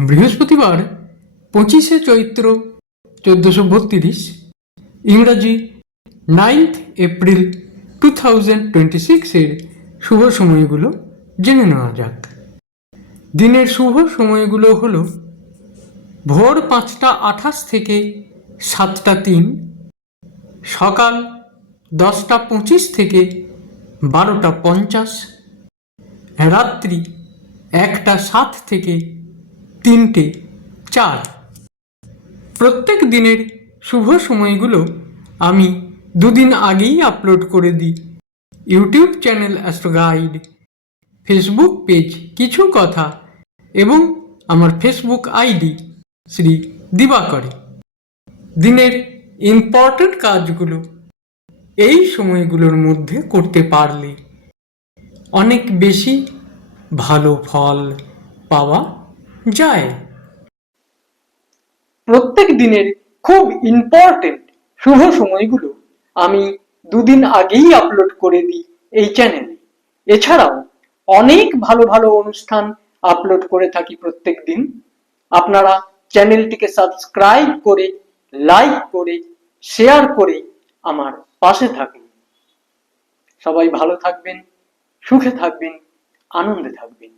বৃহস্পতিবার 25শে চৈত্র 1432, ইংরাজি 9th April 2026 শুভ সময়গুলো জেনে নেওয়া যাক। দিনের শুভ সময়গুলো হল ভোর 5টা 28 থেকে 7টা 3, সকাল 10টা 25 থেকে 12টা 50, রাত্রি 1টা 7 থেকে 3টে 4। প্রত্যেক দিনের শুভ সময়গুলো আমি দুদিন আগেই আপলোড করে দিই YouTube channel astro guide, Facebook page কিছু কথা এবং আমার ফেসবুক আইডি শ্রী দিবাকরে। দিনের ইম্পর্ট্যান্ট কাজগুলো এই সময়গুলোর মধ্যে করতে পারলে অনেক বেশি ভালো ফল পাওয়া যায়। প্রত্যেক দিনের খুব ইম্পর্টেন্ট শুভ সময়গুলো আমি দুদিন আগেই আপলোড করে দিই এই চ্যানেলে। এছাড়াও অনেক ভালো ভালো অনুষ্ঠান আপলোড করে থাকি প্রত্যেক দিন। আপনারা চ্যানেলটিকে সাবস্ক্রাইব করে, লাইক করে, শেয়ার করে আমার পাশে থাকুন। সবাই ভালো থাকবেন, সুখে থাকবেন, আনন্দে থাকবেন।